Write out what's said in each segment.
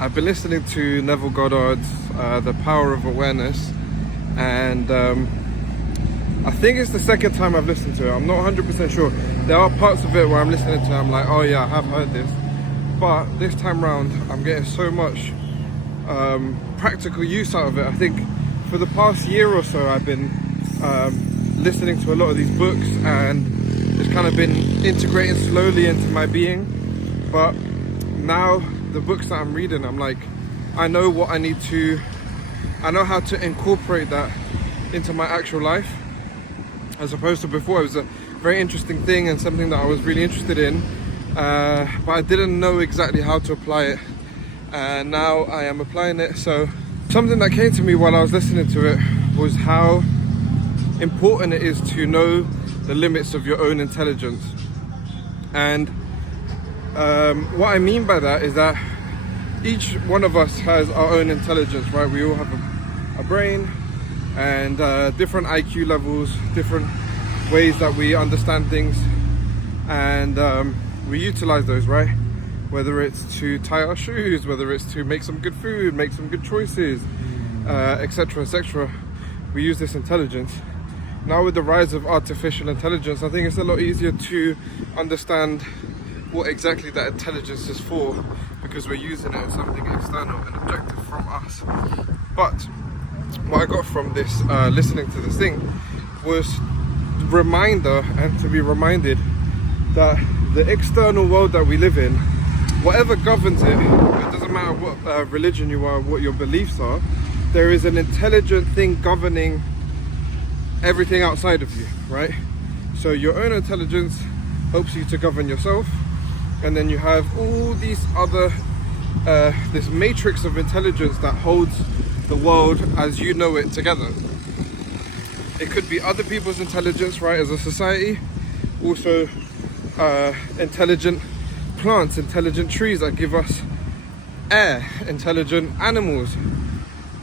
I've been listening to Neville Goddard's The Power of Awareness, and I think it's the second time I've listened to it. I'm not 100% sure. There are parts of it where I'm listening to it, I'm like, oh yeah, I have heard this. But this time round, I'm getting so much practical use out of it. I think for the past year or so, I've been listening to a lot of these books, and it's kind of been integrating slowly into my being. But now the books that I'm reading, I'm like, I know what I need to, I know how to incorporate that into my actual life, as opposed to before. It was a very interesting thing and something that I was really interested in, but I didn't know exactly how to apply it, and now I am applying it. So something that came to me while I was listening to it was how important it is to know the limits of your own intelligence. And what I mean by that is that each one of us has our own intelligence, right? We all have a brain and different IQ levels, different ways that we understand things, and we utilize those, right? Whether it's to tie our shoes, whether it's to make some good food, make some good choices, etc., etc. We use this intelligence. Now with the rise of artificial intelligence, I think it's a lot easier to understand what exactly that intelligence is for, because we're using it as something external and objective from us. But what I got from this, listening to this thing, was reminder, and to be reminded that the external world that we live in, whatever governs it, it doesn't matter what religion you are, what your beliefs are, there is an intelligent thing governing everything outside of you, right? So your own intelligence helps you to govern yourself, and then you have all these other this matrix of intelligence that holds the world as you know it together. It could be other people's intelligence, right, as a society, also intelligent plants, intelligent trees that give us air, intelligent animals,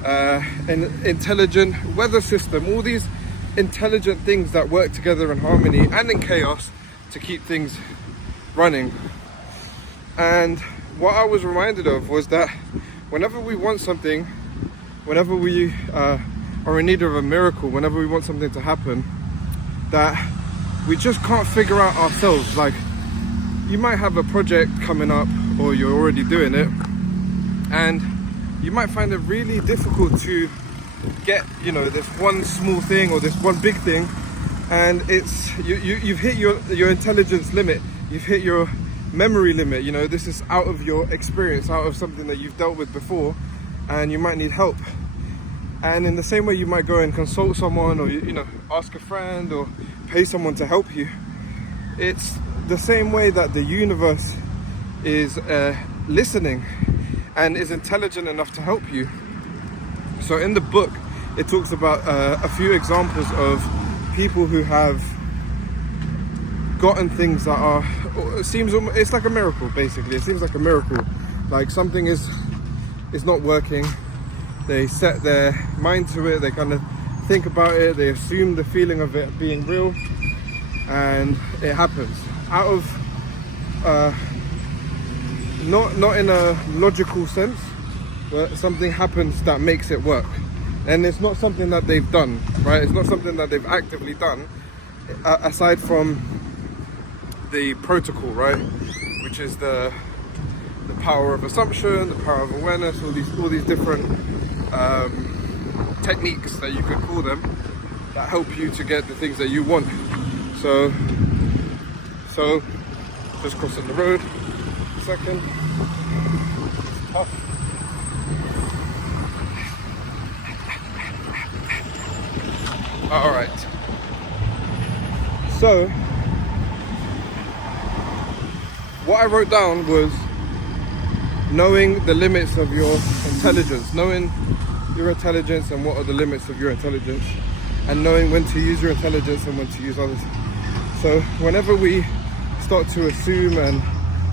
an intelligent weather system, all these intelligent things that work together in harmony and in chaos to keep things running. And what I was reminded of was that whenever we want something, whenever we are in need of a miracle, whenever we want something to happen that we just can't figure out ourselves, like you might have a project coming up, or you're already doing it, and you might find it really difficult to get, you know, this one small thing or this one big thing, and it's you've hit your intelligence limit, you've hit your memory limit. You know, this is out of your experience, out of something that you've dealt with before, and you might need help. And in the same way you might go and consult someone, or you know, ask a friend or pay someone to help you, it's the same way that the universe is listening and is intelligent enough to help you. So in the book it talks about a few examples of people who have gotten things that are, it's like a miracle basically. It seems like a miracle, like something is not working, they set their mind to it, they kind of think about it, they assume the feeling of it being real, and it happens out of not in a logical sense, but something happens that makes it work. And it's not something that they've done, right? It's not something that they've actively done, aside from the protocol, right? Which is the power of assumption, the power of awareness, all these different techniques that you could call them, that help you to get the things that you want. So just crossing the road. Second. It's tough. All right. So what I wrote down was knowing the limits of your intelligence, knowing your intelligence and what are the limits of your intelligence, and knowing when to use your intelligence and when to use others. So whenever we start to assume and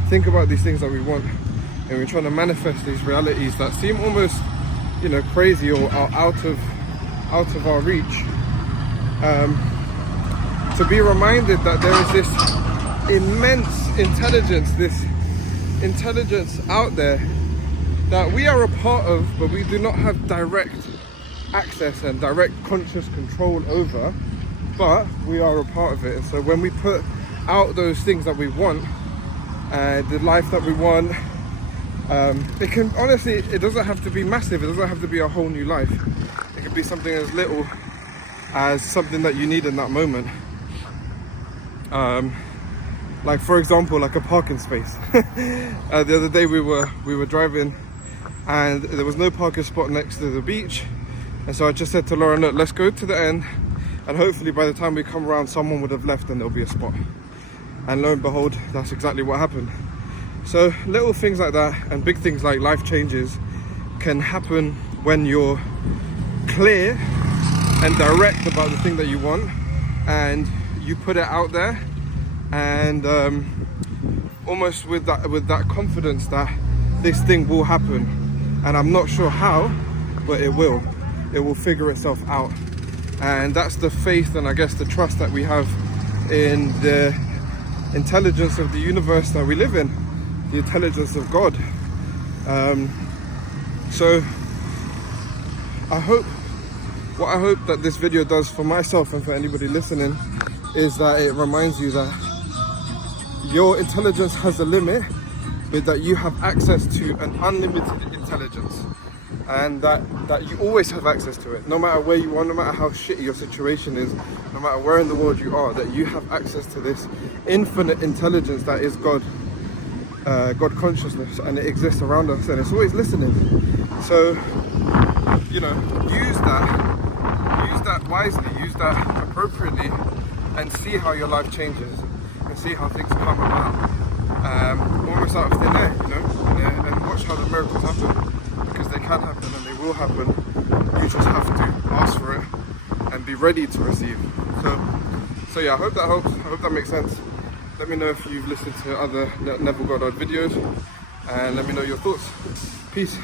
think about these things that we want, and we're trying to manifest these realities that seem almost, you know, crazy or are out of our reach, to be reminded that there is this immense intelligence, this intelligence out there that we are a part of, but we do not have direct access and direct conscious control over, but we are a part of it. And so when we put out those things that we want, the life that we want, it can, honestly, it doesn't have to be massive, it doesn't have to be a whole new life. It can be something as little as something that you need in that moment. Like for example, like a parking space. The other day we were driving and there was no parking spot next to the beach, and so I just said to Lauren, look, let's go to the end, and hopefully by the time we come around someone would have left and there'll be a spot. And lo and behold, that's exactly what happened. So little things like that and big things like life changes can happen when you're clear and direct about the thing that you want, and you put it out there, and almost with that confidence that this thing will happen. And I'm not sure how, but it will figure itself out. And that's the faith and I guess the trust that we have in the intelligence of the universe that we live in, the intelligence of God. So what I hope that this video does for myself and for anybody listening is that it reminds you that your intelligence has a limit, but that you have access to an unlimited intelligence, and that you always have access to it, no matter where you are, no matter how shitty your situation is, no matter where in the world you are, that you have access to this infinite intelligence that is God, God consciousness, and it exists around us and it's always listening. So, you know, use that wisely, use that appropriately, and see how your life changes and see how things come about. Almost out of thin air, you know, and watch how the miracles happen, because they can happen and they will happen. You just have to ask for it and be ready to receive. So yeah, I hope that helps. I hope that makes sense. Let me know if you've listened to other Neville Goddard videos, and let me know your thoughts. Peace.